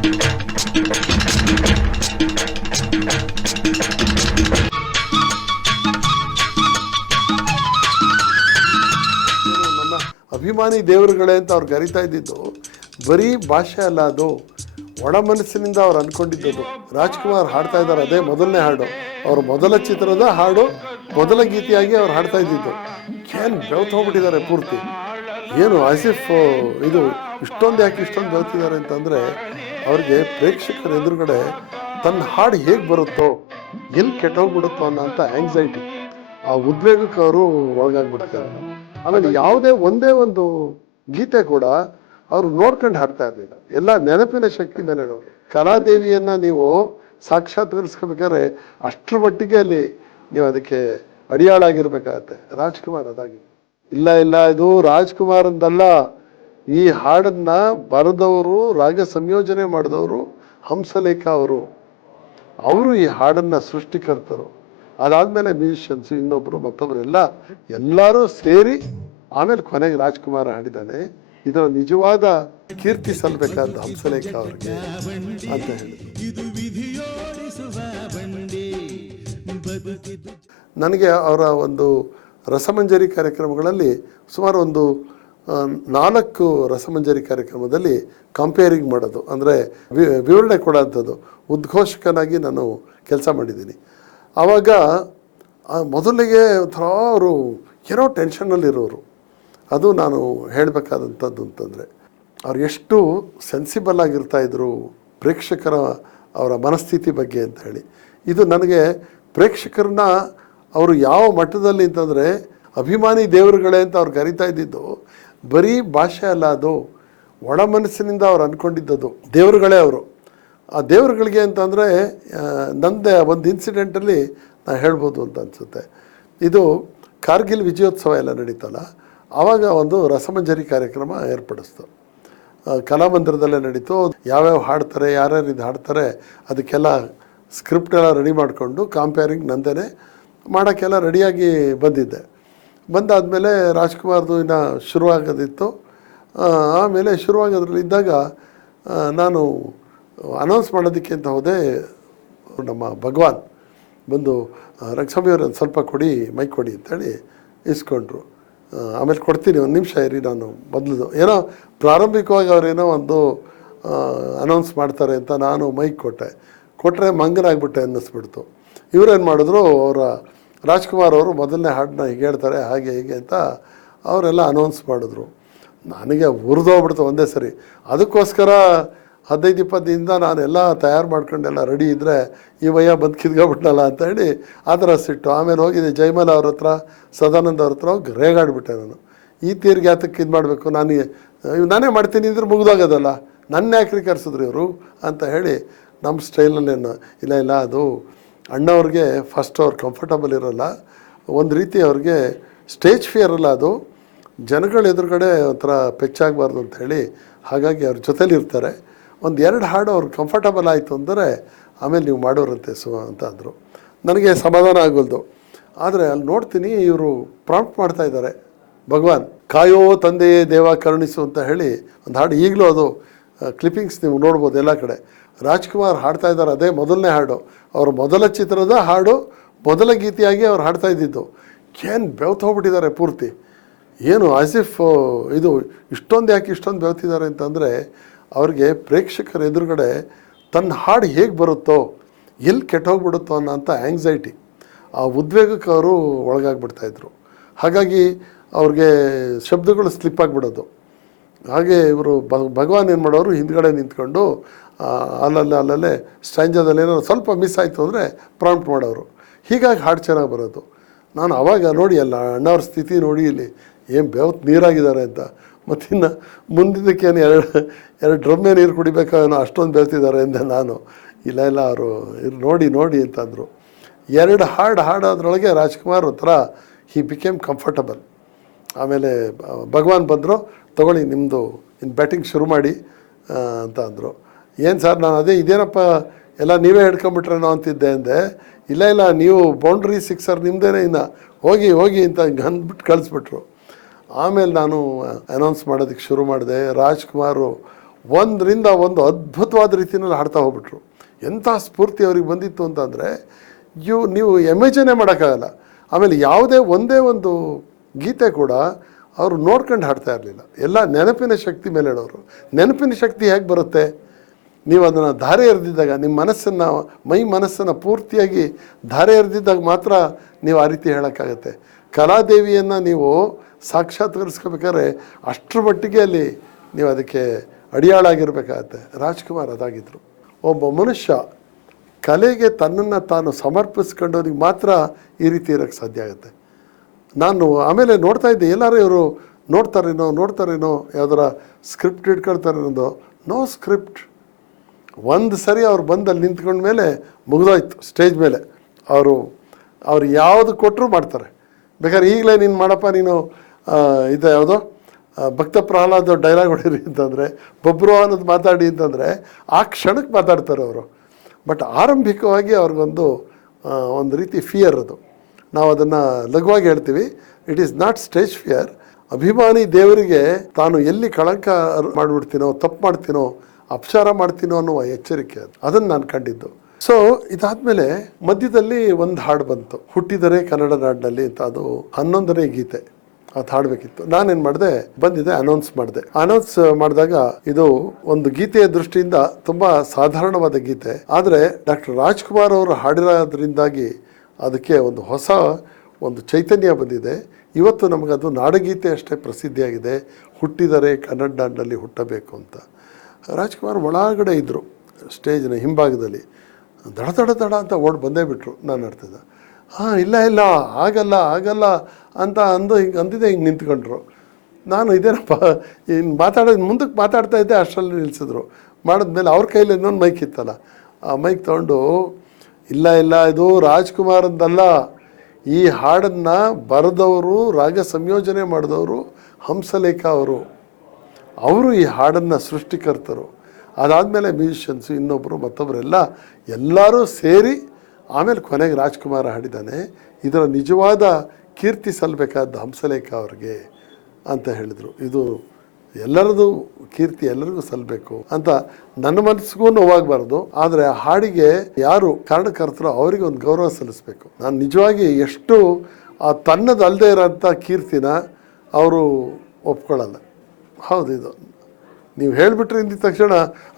ನನ್ನ ಅಭಿಮಾನಿ ದೇವರುಗಳೇ ಅಂತ ಅವ್ರು ಕರಿತಾ ಇದ್ದಿದ್ದು ಬರೀ ಭಾಷೆ ಅಲ್ಲ, ಅದು ಒಳ ಮನಸ್ಸಿನಿಂದ ಅವ್ರು ಅಂದ್ಕೊಂಡಿದ್ದದು. ರಾಜ್ಕುಮಾರ್ ಹಾಡ್ತಾ ಇದ್ದಾರೆ, ಅದೇ ಮೊದಲನೇ ಹಾಡು, ಅವ್ರ ಮೊದಲ ಚಿತ್ರದ ಹಾಡು, ಮೊದಲ ಗೀತೆಯಾಗಿ ಅವ್ರು ಹಾಡ್ತಾ ಇದ್ದಿದ್ದು. ಏನು ಬೆವ್ತು ಹೋಗ್ಬಿಟ್ಟಿದ್ದಾರೆ ಪೂರ್ತಿ. ಏನು ಆಸಿಫ್ ಇದು ಇಷ್ಟೊಂದು ಯಾಕೆ ಇಷ್ಟೊಂದು ಬೆವ್ತಿದ್ದಾರೆ ಅಂತಂದರೆ, ಅವ್ರಿಗೆ ಪ್ರೇಕ್ಷಕರ ಎದುರುಗಡೆ ತನ್ನ ಹಾಡು ಹೇಗೆ ಬರುತ್ತೋ, ಎಲ್ಲಿ ಕೆಟ್ಟೋಗ್ಬಿಡುತ್ತೋ ಅನ್ನೋಂಥ ಆ್ಯಂಗ್ಸೈಟಿ, ಆ ಉದ್ವೇಗಕ್ಕೆ ಅವರು ಒಳಗಾಗ್ಬಿಡ್ತಾರೆ. ಆಮೇಲೆ ಯಾವುದೇ ಒಂದೇ ಒಂದು ಗೀತೆ ಕೂಡ ಅವರು ನೋಡ್ಕೊಂಡು ಹಾಡ್ತಾ ಇರಲಿಲ್ಲ, ಎಲ್ಲ ನೆನಪಿನ ಶಕ್ತಿ ಮೇಲೆ. ಕಲಾದೇವಿಯನ್ನ ನೀವು ಸಾಕ್ಷಾತ್ಕರಿಸ್ಕೋಬೇಕಾದ್ರೆ ಅಷ್ಟರ ಮಟ್ಟಿಗೆ ಅಲ್ಲಿ ನೀವು ಅದಕ್ಕೆ ಅಡಿಯಾಳಾಗಿರ್ಬೇಕಾಗತ್ತೆ. ರಾಜ್ಕುಮಾರ್ ಅದಾಗಿ ಇಲ್ಲ, ಇದು ರಾಜ್ಕುಮಾರ್ ಅಂದಲ್ಲ. ಈ ಹಾಡನ್ನ ಬರೆದವರು, ರಾಗ ಸಂಯೋಜನೆ ಮಾಡಿದವರು ಹಂಸಲೇಖ ಅವರು ಈ ಹಾಡನ್ನ ಸೃಷ್ಟಿಕರ್ತರು. ಅದಾದ್ಮೇಲೆ ಮ್ಯೂಸಿಷಿಯನ್ಸ್, ಇನ್ನೊಬ್ರು ಮತ್ತೊಬ್ರು, ಎಲ್ಲರೂ ಸೇರಿ ಆಮೇಲೆ ಕೊನೆಗೆ ರಾಜ್ಕುಮಾರ್ ಹಾಡಿದ್ದಾನೆ. ಇದು ನಿಜವಾದ ಕೀರ್ತಿ ಸಲ್ಲಬೇಕಾದ ಹಂಸಲೇಖ ಅವ್ರಿಗೆ ಅಂತ ಹೇಳಿದ್ರು. ನನಗೆ ಅವರ ಒಂದು ರಸಮಂಜರಿ ಕಾರ್ಯಕ್ರಮಗಳಲ್ಲಿ ಸುಮಾರು ಒಂದು 4 ರಸಮಂಜರಿ ಕಾರ್ಯಕ್ರಮದಲ್ಲಿ ಕಂಪೇರಿಂಗ್ ಮಾಡೋದು, ಅಂದರೆ ವಿವರಣೆ ಕೊಡೋಂಥದ್ದು, ಉದ್ಘೋಷಕನಾಗಿ ನಾನು ಕೆಲಸ ಮಾಡಿದ್ದೀನಿ. ಆವಾಗ ಮೊದಲಿಗೆ ಒಂಥರ ಅವರು ಏನೋ ಟೆನ್ಷನ್ನಲ್ಲಿರೋರು. ಅದು ನಾನು ಹೇಳಬೇಕಾದಂಥದ್ದು ಅಂತಂದರೆ, ಅವ್ರು ಎಷ್ಟು ಸೆನ್ಸಿಬಲ್ ಆಗಿರ್ತಾಯಿದ್ರು ಪ್ರೇಕ್ಷಕರ ಅವರ ಮನಸ್ಥಿತಿ ಬಗ್ಗೆ ಅಂತ ಹೇಳಿ. ಇದು ನನಗೆ ಪ್ರೇಕ್ಷಕರನ್ನ ಅವರು ಯಾವ ಮಟ್ಟದಲ್ಲಿ ಅಂತಂದರೆ, ಅಭಿಮಾನಿ ದೇವರುಗಳೇ ಅಂತ ಅವ್ರು ಕರಿತಾ ಇದ್ದಿದ್ದು ಬರೀ ಭಾಷೆ ಅಲ್ಲ, ಅದು ಒಳ ಮನಸ್ಸಿನಿಂದ ಅವ್ರು ಅಂದ್ಕೊಂಡಿದ್ದದು. ದೇವರುಗಳೇ ಅವರು. ಆ ದೇವರುಗಳಿಗೆ ಅಂತಂದರೆ ನಂದೇ ಒಂದು ಇನ್ಸಿಡೆಂಟಲ್ಲಿ ನಾನು ಹೇಳ್ಬೋದು ಅಂತ ಅನಿಸುತ್ತೆ. ಇದು ಕಾರ್ಗಿಲ್ ವಿಜಯೋತ್ಸವ ಎಲ್ಲ ನಡೀತಲ್ಲ, ಆವಾಗ ಒಂದು ರಸಮಂಜರಿ ಕಾರ್ಯಕ್ರಮ ಏರ್ಪಡಿಸ್ತು. ಕಲಾಮಂದಿರದಲ್ಲೇ ನಡೀತು. ಯಾವ್ಯಾವ ಹಾಡ್ತಾರೆ, ಯಾರ್ಯಾರು ಇದು ಹಾಡ್ತಾರೆ, ಅದಕ್ಕೆಲ್ಲ ಸ್ಕ್ರಿಪ್ಟ್ ಎಲ್ಲ ರೆಡಿ ಮಾಡಿಕೊಂಡು ಕಂಪೇರಿಂಗ್ ನಂದೇ ಮಾಡೋಕ್ಕೆಲ್ಲ ರೆಡಿಯಾಗಿ ಬಂದಿದ್ದೆ. ಬಂದಾದಮೇಲೆ ರಾಜ್ಕುಮಾರ್ದು ಇನ್ನು ಶುರುವಾಗೋದಿತ್ತು. ಆಮೇಲೆ ಶುರುವಾಗೋದ್ರಲ್ಲಿ ಇದ್ದಾಗ ನಾನು ಅನೌನ್ಸ್ ಮಾಡೋದಕ್ಕೆ ಅಂತ ಹೋದೆ. ನಮ್ಮ ಭಗವಾನ್ ಬಂದು, ರಂಗಸ್ವಾಮಿಯವ್ರು ಒಂದು ಸ್ವಲ್ಪ ಕೊಡಿ, ಮೈಕ್ ಕೊಡಿ ಅಂತೇಳಿ ಇಸ್ಕೊಂಡ್ರು. ಆಮೇಲೆ ಕೊಡ್ತೀನಿ, ಒಂದು ನಿಮಿಷ ಇರಿ, ನಾನು ಮೊದಲು ಏನೋ ಪ್ರಾರಂಭಿಕವಾಗಿ ಅವರೇನೋ ಒಂದು ಅನೌನ್ಸ್ ಮಾಡ್ತಾರೆ ಅಂತ ನಾನು ಮೈಕ್ ಕೊಟ್ಟರೆ ಮಂಗನಾಗ್ಬಿಟ್ಟೆ ಅನ್ನಿಸ್ಬಿಡ್ತು. ಇವರೇನು ಮಾಡಿದ್ರು, ರಾಜ್ಕುಮಾರ್ ಅವರು ಮೊದಲನೇ ಹಾಡನ್ನ ಹೀಗೆ ಹೇಳ್ತಾರೆ, ಹಾಗೆ ಹೀಗೆ ಅಂತ ಅವರೆಲ್ಲ ಅನೌನ್ಸ್ ಮಾಡಿದ್ರು. ನನಗೆ ಹುರಿದೋಗ್ಬಿಡ್ತು ಒಂದೇ ಸರಿ. ಅದಕ್ಕೋಸ್ಕರ 15-20 ದಿನದಿಂದ ನಾನೆಲ್ಲ ತಯಾರು ಮಾಡ್ಕೊಂಡೆಲ್ಲ ರೆಡಿ ಇದ್ದರೆ ಈ ವಯ್ಯ ಬಂದು ಕಿದ್ಕೊಬಿಟ್ನಲ್ಲ ಅಂತ ಹೇಳಿ ಆ ಥರ ಸಿಟ್ಟು. ಆಮೇಲೆ ಹೋಗಿದ್ದೆ ಜಯಮಾಲ ಅವ್ರ ಹತ್ರ, ಸದಾನಂದ ಅವ್ರ ಹತ್ರ ಹೋಗಿ ರೇಗಾಡ್ಬಿಟ್ಟೆ ನಾನು. ಈ ತೀರ್ಗೆ ಯಾತಕ್ಕೆ ಇದು ಮಾಡಬೇಕು, ನಾನೇ ಮಾಡ್ತೀನಿ ಇದ್ರೆ ಮುಗಿದೋಗೋದಲ್ಲ, ನನ್ನ ಯಾಕ್ರಿ ಕರೆಸಿದ್ರು ಇವರು ಅಂತ ಹೇಳಿ ನಮ್ಮ ಸ್ಟೈಲಲ್ಲೇನು ಇಲ್ಲ, ಅದು ಅಣ್ಣವ್ರಿಗೆ ಫಸ್ಟ್ ಅವ್ರು ಕಂಫರ್ಟಬಲ್ ಇರೋಲ್ಲ, ಒಂದು ರೀತಿ ಅವ್ರಿಗೆ ಸ್ಟೇಜ್ ಫಿಯರ್ ಅಲ್ಲ, ಅದು ಜನಗಳ ಎದುರುಗಡೆ ಒಂಥರ ಪೆಚ್ಚಾಗಬಾರ್ದು ಅಂತ ಹೇಳಿ, ಹಾಗಾಗಿ ಅವ್ರ ಜೊತೇಲಿರ್ತಾರೆ. 1-2 ಹಾಡು ಅವ್ರಿಗೆ ಕಂಫರ್ಟಬಲ್ ಆಯಿತು ಅಂದರೆ ಆಮೇಲೆ ನೀವು ಮಾಡೋರಂತೆ ಅಂತ ಅಂದರು. ನನಗೆ ಸಮಾಧಾನ ಆಗೋಲ್ದು. ಆದರೆ ಅಲ್ಲಿ ನೋಡ್ತೀನಿ ಇವರು ಪ್ರಾಂಪ್ಟ್ ಮಾಡ್ತಾ ಇದ್ದಾರೆ, ಭಗವಾನ್ ಕಾಯೋ ತಂದೆಯೇ ದೇವ ಕರುಣಿಸು ಅಂತ ಹೇಳಿ ಒಂದು ಹಾಡು. ಈಗಲೂ ಅದು ಕ್ಲಿಪ್ಪಿಂಗ್ಸ್ ನೀವು ನೋಡ್ಬೋದು ಎಲ್ಲ ಕಡೆ. ರಾಜ್ಕುಮಾರ್ ಹಾಡ್ತಾ ಇದ್ದಾರೆ, ಅದೇ ಮೊದಲನೇ ಹಾಡು, ಅವ್ರ ಮೊದಲ ಚಿತ್ರದ ಹಾಡು, ಮೊದಲ ಗೀತೆಯಾಗಿ ಅವ್ರು ಹಾಡ್ತಾ ಇದ್ದಿದ್ದು. ಏನು ಬೆವ್ತು ಹೋಗ್ಬಿಟ್ಟಿದ್ದಾರೆ ಪೂರ್ತಿ. ಏನು ಆಸಿಫ್ ಇದು ಇಷ್ಟೊಂದು ಯಾಕೆ ಇಷ್ಟೊಂದು ಬೆವ್ತಿದ್ದಾರೆ ಅಂತಂದರೆ, ಅವ್ರಿಗೆ ಪ್ರೇಕ್ಷಕರ ಎದುರುಗಡೆ ತನ್ನ ಹಾಡು ಹೇಗೆ ಬರುತ್ತೋ, ಎಲ್ಲಿ ಕೆಟ್ಟೋಗ್ಬಿಡುತ್ತೋ ಅನ್ನೋಂಥ ಆ್ಯಂಗ್ಸೈಟಿ, ಆ ಉದ್ವೇಗಕ್ಕೆ ಅವರು ಒಳಗಾಗ್ಬಿಡ್ತಾಯಿದ್ರು. ಹಾಗಾಗಿ ಅವ್ರಿಗೆ ಶಬ್ದಗಳು ಸ್ಲಿಪ್ ಆಗಿಬಿಡೋದು. ಹಾಗೆ ಇವರು ಭಗವಾನ್ ಏನು ಮಾಡೋರು, ಹಿಂದ್ಗಡೆ ನಿಂತ್ಕೊಂಡು ಅಲ್ಲಲ್ಲೇ ಸ್ಟ್ಯಾಂಜದಲ್ಲಿ ಏನೋ ಸ್ವಲ್ಪ ಮಿಸ್ ಆಯಿತು ಅಂದರೆ ಪ್ರಾಂಪ್ಟ್ ಮಾಡೋರು. ಹೀಗಾಗಿ ಹಾಡು ಚೆನ್ನಾಗಿ ಬರೋದು. ನಾನು ಆವಾಗ ನೋಡಿ ಅಲ್ಲ ಅಣ್ಣವ್ರ ಸ್ಥಿತಿ ನೋಡಿ, ಇಲ್ಲಿ ಏನು ಬೆವತ್ತು ನೀರಾಗಿದ್ದಾರೆ ಅಂತ. ಮತ್ತಿನ್ನು ಮುಂದಿದ್ದಕ್ಕೇನು ಎರಡು ಡ್ರಮ್ಮೇ ನೀರು ಕುಡಿಬೇಕೋ ಏನೋ ಅಷ್ಟೊಂದು ಬೆಳ್ತಿದ್ದಾರೆ ಅಂದೆ ನಾನು. ಇಲ್ಲ ಅವರು ನೋಡಿ ಅಂತಂದರು. 2 ಹಾಡೋದ್ರೊಳಗೆ ರಾಜ್ಕುಮಾರ್ ಒಂಥರ ಹಿ ಬಿಕೇಮ್ ಕಂಫರ್ಟಬಲ್. ಆಮೇಲೆ ಭಗವಾನ್ ಬಂದರು, ತೊಗೊಳ್ಳಿ ನಿಮ್ಮದು ಇನ್ನು ಬ್ಯಾಟಿಂಗ್ ಶುರು ಮಾಡಿ ಅಂತ ಅಂದರು. ಏನು ಸರ್, ನಾನು ಇದೇನಪ್ಪ ಎಲ್ಲ ನೀವೇ ಹಿಡ್ಕೊಂಬಿಟ್ರೇನೋ ಅಂತಿದ್ದೆ ಅಂದೆ. ಇಲ್ಲ ನೀವು ಬೌಂಡ್ರಿ ಸಿಕ್ಸರ್ ನಿಮ್ಮದೇನೆ, ಇನ್ನು ಹೋಗಿ ಅಂತ ಅಂದ್ಬಿಟ್ಟು ಕಳಿಸ್ಬಿಟ್ರು. ಆಮೇಲೆ ನಾನು ಅನೌನ್ಸ್ ಮಾಡೋದಕ್ಕೆ ಶುರು ಮಾಡಿದೆ. ರಾಜ್ಕುಮಾರು ಒಂದರಿಂದ ಒಂದು ಅದ್ಭುತವಾದ ರೀತಿಯಲ್ಲಿ ಹಾಡ್ತಾ ಹೋಗ್ಬಿಟ್ರು. ಎಂಥ ಸ್ಫೂರ್ತಿ ಅವ್ರಿಗೆ ಬಂದಿತ್ತು ಅಂತಂದರೆ ನೀವು ಇಮ್ಯಾಜಿನೇ ಮಾಡೋಕ್ಕಾಗಲ್ಲ. ಆಮೇಲೆ ಒಂದೇ ಒಂದು ಗೀತೆ ಕೂಡ ಅವರು ನೋಡ್ಕೊಂಡು ಹಾಡ್ತಾ ಇರಲಿಲ್ಲ, ಎಲ್ಲ ನೆನಪಿನ ಶಕ್ತಿ ಮೇಲೆ ಹೇಳೋರು. ನೆನಪಿನ ಶಕ್ತಿ ಹೇಗೆ ಬರುತ್ತೆ? ನೀವು ಅದನ್ನು ಧಾರೆ ಎರೆದಿದ್ದಾಗ, ನಿಮ್ಮ ಮನಸ್ಸನ್ನು ಪೂರ್ತಿಯಾಗಿ ಧಾರೆ ಎರೆದಿದ್ದಾಗ ಮಾತ್ರ ನೀವು ಆ ರೀತಿ ಹೇಳೋಕ್ಕಾಗತ್ತೆ. ಕಲಾದೇವಿಯನ್ನು ನೀವು ಸಾಕ್ಷಾತ್ಕರಿಸ್ಕೋಬೇಕಾದ್ರೆ ಅಷ್ಟರ ಮಟ್ಟಿಗೆ ಅಲ್ಲಿ ನೀವು ಅದಕ್ಕೆ ಅಡಿಯಾಳಾಗಿರ್ಬೇಕಾಗತ್ತೆ. ರಾಜ್ಕುಮಾರ್ ಅದಾಗಿದ್ದರು. ಒಬ್ಬ ಮನುಷ್ಯ ಕಲೆಗೆ ತನ್ನನ್ನು ತಾನು ಸಮರ್ಪಿಸ್ಕೊಂಡೋರಿಗೆ ಮಾತ್ರ ಈ ರೀತಿ ಇರೋಕ್ಕೆ ಸಾಧ್ಯ ಆಗುತ್ತೆ. ನಾನು ಆಮೇಲೆ ನೋಡ್ತಾ ಇದ್ದೆ, ಎಲ್ಲರೂ ಇವರು ನೋಡ್ತಾರೇನೋ ಯಾವ್ದಾರ ಸ್ಕ್ರಿಪ್ಟ್ ಇಟ್ಕೊಳ್ತಾರೇನೋ. No script. ಒಂದು ಸರಿ ಅವ್ರು ಬಂದಲ್ಲಿ ನಿಂತ್ಕೊಂಡ ಮೇಲೆ ಮುಗಿದೋಯ್ತು. ಸ್ಟೇಜ್ ಮೇಲೆ ಅವರು ಯಾವುದು ಕೊಟ್ಟರು ಮಾಡ್ತಾರೆ. ಬೇಕಾದ್ರೆ ಈಗಲೇ ನೀನು ಮಾಡಪ್ಪ, ನೀನು ಇದು ಯಾವುದೋ ಭಕ್ತ ಪ್ರಹ್ಲಾದ ಡೈಲಾಗ್ ಹೊಡೀರಿ ಅಂತಂದರೆ, ಬಬ್ರು ಅನ್ನೋದು ಮಾತಾಡಿ ಅಂತಂದರೆ ಆ ಕ್ಷಣಕ್ಕೆ ಮಾತಾಡ್ತಾರೆ ಅವರು. ಬಟ್ ಆರಂಭಿಕವಾಗಿ ಅವ್ರಿಗೊಂದು ರೀತಿ ಫಿಯರ್ ಅದು. ನಾವು ಅದನ್ನು ಲಘುವಾಗಿ ಹೇಳ್ತೀವಿ, it is not stage fear. ಅಭಿಮಾನಿ ದೇವರಿಗೆ ತಾನು ಎಲ್ಲಿ ಕಳಂಕ ಮಾಡಿಬಿಡ್ತೀನೋ, ತಪ್ಪು ಮಾಡ್ತೀನೋ, ಅಪಚಾರ ಮಾಡ್ತೀನೋ ಅನ್ನುವ ಎಚ್ಚರಿಕೆ ಅದು. ಅದನ್ನು ನಾನು ಕಂಡಿದ್ದು. ಸೊ ಇದಾದಮೇಲೆ ಮಧ್ಯದಲ್ಲಿ ಒಂದು ಹಾಡು ಬಂತು, ಹುಟ್ಟಿದರೆ ಕನ್ನಡ ನಾಡಿನಲ್ಲಿ ಅಂತ. ಅದು 11ನೇ ಗೀತೆ. ಅದು ಹಾಡಬೇಕಿತ್ತು. ನಾನೇನು ಮಾಡಿದೆ, ಬಂದಿದೆ, ಅನೌನ್ಸ್ ಮಾಡಿದಾಗ ಇದು ಒಂದು ಗೀತೆಯ ದೃಷ್ಟಿಯಿಂದ ತುಂಬ ಸಾಧಾರಣವಾದ ಗೀತೆ. ಆದರೆ ಡಾಕ್ಟರ್ ರಾಜ್ಕುಮಾರ್ ಅವರು ಹಾಡಿರೋದ್ರಿಂದಾಗಿ ಅದಕ್ಕೆ ಒಂದು ಹೊಸ ಚೈತನ್ಯ ಬಂದಿದೆ. ಇವತ್ತು ನಮಗದು ನಾಡಗೀತೆ ಅಷ್ಟೇ ಪ್ರಸಿದ್ಧಿಯಾಗಿದೆ. ಹುಟ್ಟಿದರೆ ಕನ್ನಡ ನಾಡಿನಲ್ಲಿ ಹುಟ್ಟಬೇಕು ಅಂತ. ರಾಜ್ಕುಮಾರ್ ಒಳಗಡೆ ಇದ್ದರು, ಸ್ಟೇಜಿನ ಹಿಂಭಾಗದಲ್ಲಿ. ದಡ ಅಂತ ಬಂದೇ ಬಿಟ್ರು. ನಾನು ಅರ್ಥದ ಇಲ್ಲ ಆಗಲ್ಲ ಅಂತ ಹಿಂಗೆ ನಿಂತ್ಕೊಂಡ್ರು. ನಾನು ಇದೇನಪ್ಪ ಮುಂದಕ್ಕೆ ಮಾತಾಡ್ತಾ ಇದ್ದೆ, ಅಷ್ಟರಲ್ಲಿ ನಿಲ್ಲಿಸಿದ್ರು. ಮಾಡಿದ್ಮೇಲೆ ಅವ್ರ ಕೈಲಿ ಇನ್ನೊಂದು ಮೈಕ್ ಇತ್ತಲ್ಲ, ಆ ಮೈಕ್ ತೊಗೊಂಡು, ಇಲ್ಲ ಇದು ರಾಜ್ಕುಮಾರದ್ದಲ್ಲ, ಈ ಹಾಡನ್ನು ಬರೆದವರು, ರಾಗ ಸಂಯೋಜನೆ ಮಾಡಿದವರು ಹಂಸಲೇಖ ಅವರು ಈ ಹಾಡನ್ನು ಸೃಷ್ಟಿಕರ್ತರು. ಅದಾದಮೇಲೆ ಮ್ಯೂಸಿಷಿಯನ್ಸು, ಇನ್ನೊಬ್ಬರು ಮತ್ತೊಬ್ಬರೆಲ್ಲ ಎಲ್ಲರೂ ಸೇರಿ ಆಮೇಲೆ ಕೊನೆಗೆ ರಾಜ್ಕುಮಾರ ಹಾಡಿದ್ದಾನೆ. ಇದರ ನಿಜವಾದ ಕೀರ್ತಿ ಸಲ್ಲಬೇಕಾದ ಹಂಸಲೇಖ ಅವ್ರಿಗೆ ಅಂತ ಹೇಳಿದರು. ಇದು ಎಲ್ಲರದು ಕೀರ್ತಿ ಎಲ್ಲರಿಗೂ ಸಲ್ಲಬೇಕು ಅಂತ ನನ್ನ ಮನಸ್ಸಿಗೂ ನೋವಾಗಬಾರ್ದು. ಆದರೆ ಆ ಹಾಡಿಗೆ ಯಾರು ಕಾರಣಕರ್ತರೋ ಅವರಿಗೆ ಒಂದು ಗೌರವ ಸಲ್ಲಿಸಬೇಕು. ನಾನು ನಿಜವಾಗಿ ಎಷ್ಟು ತನ್ನದಲ್ಲದೆ ಇರೋಂಥ ಕೀರ್ತಿನ ಅವರು ಒಪ್ಕೊಳ್ಳಲ್ಲ. ಹೌದು, ಇದು ನೀವು ಹೇಳಿಬಿಟ್ರೆ ಇಂದ ತಕ್ಷಣ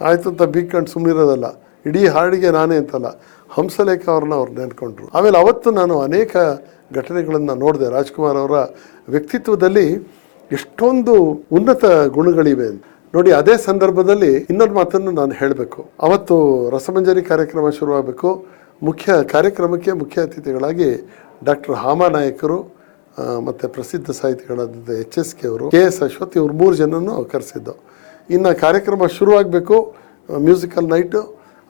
ಆಯಿತು ಅಂತ ಬೀಗ್ಕೊಂಡು ಸುಮ್ಮನಿರೋದಲ್ಲ. ಇಡೀ ಹಾಡಿಗೆ ನಾನೇ ಅಂತಲ್ಲ, ಹಂಸಲೇಖ ಅವ್ರನ್ನ ನೆನ್ಕೊಂಡ್ರು. ಆಮೇಲೆ ಅವತ್ತು ನಾನು ಅನೇಕ ಘಟನೆಗಳನ್ನು ನೋಡಿದೆ. ರಾಜ್ಕುಮಾರ್ ಅವರ ವ್ಯಕ್ತಿತ್ವದಲ್ಲಿ ಎಷ್ಟೊಂದು ಉನ್ನತ ಗುಣಗಳಿವೆ ನೋಡಿ. ಅದೇ ಸಂದರ್ಭದಲ್ಲಿ ಇನ್ನೊಂದು ಮಾತನ್ನು ನಾನು ಹೇಳಬೇಕು. ಅವತ್ತು ರಸಮಂಜರಿ ಕಾರ್ಯಕ್ರಮ ಶುರುವಾಗಬೇಕು. ಕಾರ್ಯಕ್ರಮಕ್ಕೆ ಮುಖ್ಯ ಅತಿಥಿಗಳಾಗಿ ಡಾಕ್ಟರ್ ಹಾಮಾನಾಯಕರು ಮತ್ತು ಪ್ರಸಿದ್ಧ ಸಾಹಿತಿಗಳಾದ HSK ಅವರು, KS ಅಶ್ವಥ್, ಇವ್ರು 3 ಜನನೂ ಕರೆಸಿದ್ದು. ಇನ್ನು ಕಾರ್ಯಕ್ರಮ ಶುರುವಾಗಬೇಕು, ಮ್ಯೂಸಿಕಲ್ ನೈಟು.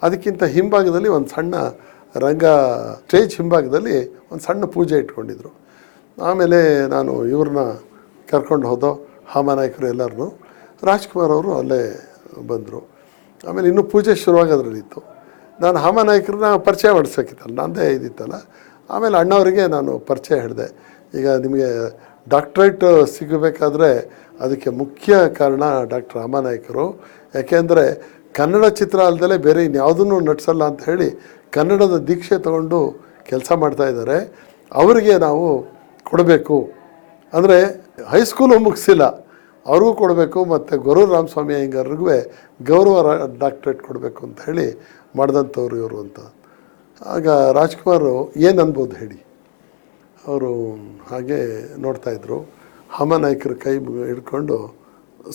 ಅದಕ್ಕಿಂತ ಹಿಂಭಾಗದಲ್ಲಿ ಒಂದು ಸಣ್ಣ ಸ್ಟೇಜ್ ಹಿಂಭಾಗದಲ್ಲಿ ಒಂದು ಸಣ್ಣ ಪೂಜೆ ಇಟ್ಕೊಂಡಿದ್ರು. ಆಮೇಲೆ ನಾನು ಇವ್ರನ್ನ ಕರ್ಕೊಂಡು ಹೋದೋ, ಹಾಮಾನಾಯಕರು ಎಲ್ಲರನ್ನೂ. ರಾಜ್ಕುಮಾರ್ ಅವರು ಅಲ್ಲೇ ಬಂದರು. ಆಮೇಲೆ ಇನ್ನೂ ಪೂಜೆ ಶುರುವಾಗೋದ್ರಲ್ಲಿತ್ತು. ನಾನು ಹಾಮಾನಾಯಕರನ್ನ ಪರಿಚಯ ಮಾಡಿಸ್ಬೇಕಿತ್ತಲ್ಲ, ನಂದೇ ಇದಿತ್ತಲ್ಲ. ಆಮೇಲೆ ಅಣ್ಣವರಿಗೆ ನಾನು ಪರಿಚಯ ಹೇಳಿದೆ. ಈಗ ನಿಮಗೆ ಡಾಕ್ಟ್ರೇಟ್ ಸಿಗಬೇಕಾದ್ರೆ ಅದಕ್ಕೆ ಮುಖ್ಯ ಕಾರಣ ಡಾಕ್ಟರ್ ಹಾಮಾನಾಯಕರು. ಯಾಕೆಂದರೆ ಕನ್ನಡ ಚಿತ್ರ ಅಲ್ಲದೆ ಬೇರೆ ಇನ್ಯಾವುದನ್ನು ನಟಿಸಲ್ಲ ಅಂತ ಹೇಳಿ ಕನ್ನಡದ ದೀಕ್ಷೆ ತಗೊಂಡು ಕೆಲಸ ಮಾಡ್ತಾಯಿದ್ದಾರೆ. ಅವರಿಗೆ ನಾವು ಕೊಡಬೇಕು, ಅಂದರೆ ಹೈಸ್ಕೂಲು ಮುಗಿಸಿಲ್ಲ ಅವ್ರಿಗೂ ಕೊಡಬೇಕು, ಮತ್ತು ಗೊರೂರು ರಾಮಸ್ವಾಮಿ ಅಯ್ಯಂಗಾರ್ರಿಗೂ ಗೌರವ ಡಾಕ್ಟ್ರೇಟ್ ಕೊಡಬೇಕು ಅಂತ ಹೇಳಿ ಮಾಡಿದಂಥವ್ರು ಇವರು ಅಂತ. ಆಗ ರಾಜ್ಕುಮಾರ್ ಏನು ಅನ್ಬೋದು ಹೇಳಿ. ಅವರು ಹಾಗೆ ನೋಡ್ತಾಯಿದ್ರು. ಹಾಮಾನಾಯಕರ ಕೈ ಹಿಡ್ಕೊಂಡು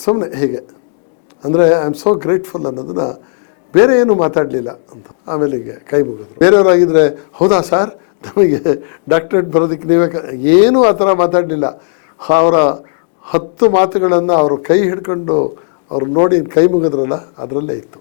ಸುಮ್ಮನೆ ಹೀಗೆ, ಅಂದರೆ ಐ ಆಮ್ ಸೋ ಗ್ರೇಟ್ಫುಲ್ ಅನ್ನೋದನ್ನು ಬೇರೆ ಏನು ಮಾತಾಡಲಿಲ್ಲ ಅಂತ. ಆಮೇಲೆ ಹೀಗೆ ಕೈ ಮುಗಿದ್ರು. ಬೇರೆಯವರಾಗಿದ್ದರೆ, ಹೌದಾ ಸರ್ ನಮಗೆ ಡಾಕ್ಟ್ರೇಟ್ ಬರೋದಕ್ಕೆ ನೀವೇ ಏನೂ ಆ ಥರ ಮಾತಾಡಲಿಲ್ಲ. ಅವರ 10 ಮಾತುಗಳನ್ನು ಅವರು ಕೈ ಹಿಡ್ಕೊಂಡು ಅವ್ರು ನೋಡಿ ಕೈ ಮುಗಿದ್ರಲ್ಲ, ಅದರಲ್ಲೇ ಇತ್ತು.